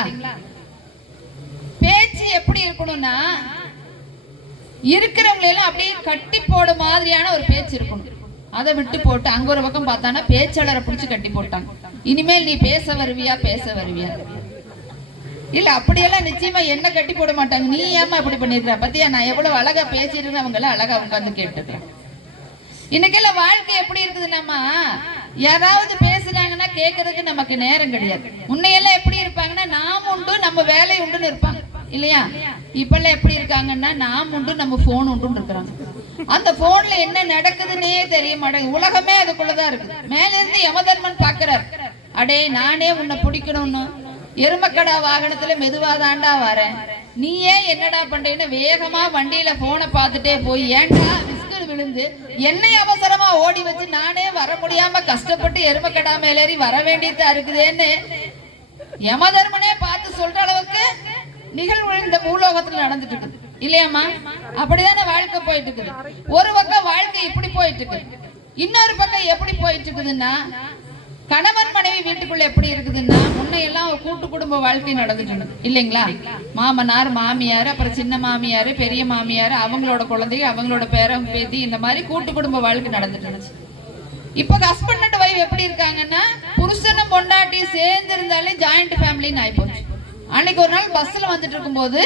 இல்லைங்களா? பேச்சு எப்படி இருக்கணும்னா இருக்கிறவங்களை எல்லாம் அப்படியே கட்டி போட மாதிரியான ஒரு பேச்சு இருக்கணும். அதை விட்டு போட்டு அங்க ஒரு பக்கம் பார்த்தானா பேச்சாளரை பிடிச்சி கட்டி போட்டாங்க. இனிமேல் நீ பேச வருவியா இல்ல, அப்படியெல்லாம் நிச்சயமா என்ன கட்டி போட மாட்டாங்க. நீ ஏமா இப்படி பண்ணிருக்க பத்தியா, நான் எவ்வளவு அழகா பேசிட்டு அவங்க எல்லாம் அழகா உட்காந்து கேட்டுருக்கேன். இன்னைக்கெல்லாம் வாழ்க்கை எப்படி இருக்குதுன்னா, யாராவது பேசுறாங்கன்னா கேட்கறதுக்கு நமக்கு நேரம் கிடையாது. முன்னையெல்லாம் எப்படி இருப்பாங்கன்னா நாம் உண்டு நம்ம வேலை உண்டுன்னு இருப்பாங்க இல்லையா? இப்பெல்லாம் எப்படி இருக்காங்கன்னா நாம் உண்டு நம்ம போன் உண்டுன்னு இருக்கிறாங்க. அந்த போன்ல என்ன நடக்குதுன்னே தெரிய மாட்டேங்குது. உலகமே அதுக்குள்ளதான் இருக்கு. மேல இருந்து யமதர்மன் பாக்குறாரு, அடே நானே உன்னை பிடிக்கணும்னு எருமக்கடா வாகனத்துல மெதுவாதாண்டா வரேன், நீ ஏன் என்னடா பண்றேன்னு வேகமா வண்டியில போனை பார்த்துட்டே போய் ஏன்டா விஸ்கர் விழுந்து என்னை அவசரமா ஓடி வச்சு நானே வர முடியாம கஷ்டப்பட்டு எருமக்கடா மேலேறி வர வேண்டியதா இருக்குதுன்னு யமதர்மனே பார்த்து சொல்ற அளவுக்கு நிகழ்வு இந்த பூலோகத்துல நடந்துட்டு இருக்குது இல்லையாமா? அப்படிதானே வாழ்க்கை போயிட்டு இருக்குது. ஒரு பக்கம் வாழ்க்கை இப்படி போயிட்டு இருக்கு, இன்னொரு பக்கம் எப்படி போயிட்டு இருக்குதுன்னா கணவன் மனைவி வீட்டுக்குள்ள எப்படி இருக்குதுன்னா முன்னையெல்லாம் ஒரு கூட்டு குடும்ப வாழ்க்கை நடந்துட்டு இல்லைங்களா? மாமனார் மாமியார் அப்புறம் சின்ன மாமியார் பெரிய மாமியார் அவங்களோட குழந்தைங்க அவங்களோட பேரம் பேத்தி இந்த மாதிரி கூட்டு குடும்ப வாழ்க்கை நடந்துட்டு இருந்துச்சு. இப்ப ஹஸ்பண்ட் அண்ட் வைஃப் எப்படி இருக்காங்கன்னா புருஷனும் பொண்டாட்டி சேர்ந்து இருந்தாலே ஜாயிண்ட் ஃபேமிலின்னு ஆயிப்போச்சு. அன்னைக்கு ஒரு நாள் பஸ்ல வந்துட்டு இருக்கும்போது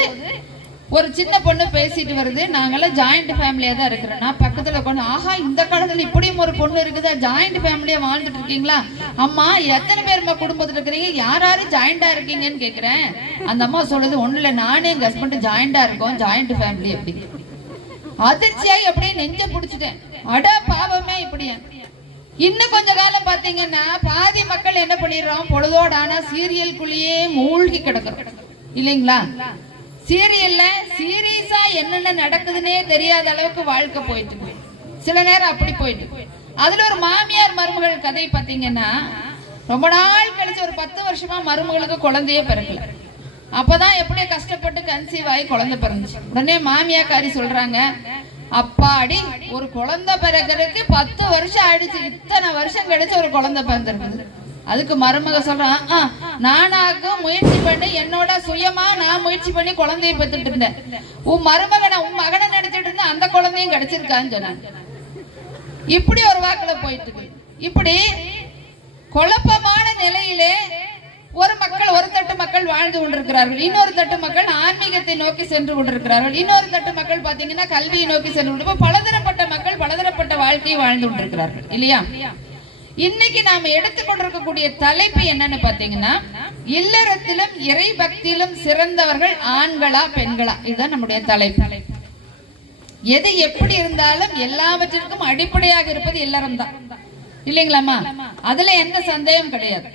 ஒரு சின்ன பொண்ணு பேசிட்டு வருது, நாங்கெல்லாம் ஜாயிண்ட் ஃபேமிலியா தான் இருக்கிறோம். நான் பக்கத்துல கொண்டு ஆஹா இந்த காலத்துல இப்படியும் ஒரு பொண்ணு இருக்குதா, ஜாயிண்ட் ஃபேமிலியா வாழ்ந்துட்டு இருக்கீங்களா? அம்மா எத்தனை பேருமா குடும்பத்துல இருக்கிறீங்க, யாராரு ஜாயிண்டா இருக்கீங்கன்னு கேக்குறேன். அந்த அம்மா சொல்லுது, ஒண்ணுல நானே எங்க ஹஸ்பண்ட் ஜாயிண்டா இருக்கோம், ஜாயிண்ட் ஃபேமிலி எப்படி. அதிர்ச்சியாகி அப்படியே நெஞ்ச பிடிச்சிட்டேன், அடா பாவமே இப்படியா. இன்னும் கொஞ்ச காலம் பாத்தீங்கன்னா பாதி மக்கள் என்ன பண்ணிடுறோம், பொழுதோட ஆனா சீரியலுக்குள்ளேயே மூழ்கி கிடக்கிறோம் இல்லைங்களா? சீரியல்ல சீரியஸா என்னென்ன நடக்குதுன்னே தெரியாத அளவுக்கு வாழ்க்கை போயிட்டு இருக்கு. சில நேரம் அப்படி போயிட்டு அதுல ஒரு மாமியார் மருமகள் கதை பாத்தீங்கன்னா ரொம்ப நாள் கழிச்சு ஒரு 10 வருஷமா மருமகளுக்கு குழந்தையே பிறக்கல. அப்பதான் எப்படியே கஷ்டப்பட்டு கன்சீவ் ஆகி குழந்தை பிறந்துச்சு. உடனே மாமியாக்காரி சொல்றாங்க, அப்பாடி ஒரு குழந்தை பிறக்கிறதுக்கு 10 வருஷம் ஆயிடுச்சு, இத்தனை வருஷம் கழிச்சு ஒரு குழந்தை பிறந்திருக்குது. அதுக்கு மருமக சொல்றான், நானாக முயற்சி பண்ணி என்னோட சுயமா நான் முயற்சி பண்ணி குழந்தைய பெற்றுட்டு இருந்தேன், உன் மருமகனை உன் மகனை நினைச்சிட்டு இருந்த அந்த குழந்தையும் கிடைச்சிருக்கான்னு சொன்னாங்க. இப்படி ஒரு வாக்குல போயிட்டு இருக்கு. இப்படி குழப்பமான நிலையிலே ஒரு தட்டு மக்கள் வாழ்ந்து கொண்டிருக்கிறார்கள், இன்னொரு தட்டு மக்கள் ஆன்மீகத்தை நோக்கி சென்று கொண்டிருக்கிறார்கள், இன்னொரு தட்டு மக்கள் பாத்தீங்கன்னா கல்வியை நோக்கி சென்று கொண்டு பலதரப்பட்ட மக்கள் பலதரப்பட்ட வாழ்க்கையை வாழ்ந்து கொண்டிருக்கிறார்கள் இல்லையா? இன்னைக்கு நாம எடுத்துக்கொண்டிருக்கக்கூடிய தலைப்பு என்னன்னு பாத்தீங்கன்னா இல்லறத்திலும் இறை பக்தியிலும் சிறந்தவர்கள் ஆண்களா பெண்களா, இதுதான் நம்முடைய தலைப்பு. எது எப்படி இருந்தாலும் எல்லாவற்றிற்கும் அடிப்படையாக இருப்பது இல்லறம் தான் இல்லைங்களாமா? அதுல எந்த சந்தேகம் கிடையாது.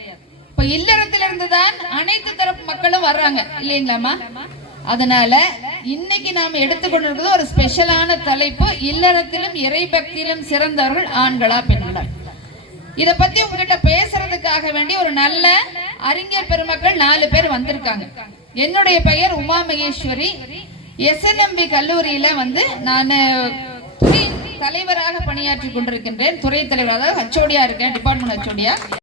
இப்ப இல்லறத்திலிருந்து தான் அனைத்து தரப்பு மக்களும் வர்றாங்க இல்லைங்களாமா? அதனால இன்னைக்கு நாம எடுத்துக்கொண்டிருக்கிறது ஒரு ஸ்பெஷலான தலைப்பு, இல்லறத்திலும் இறை பக்தியிலும் சிறந்தவர்கள் ஆண்களா பெண்களா. இத பத்தி உங்ககிட்ட பேசுறதுக்காக வேண்டி ஒரு நல்ல அறிஞர் பெருமக்கள் 4 பேர் வந்திருக்காங்க. என்னுடைய பெயர் உமா மகேஸ்வரி. SNMB கல்லூரியில நான் துறை தலைவராக பணியாற்றி கொண்டிருக்கின்றேன். துறை தலைவர், அதாவது HOD இருக்கேன், டிபார்ட்மெண்ட் HOD.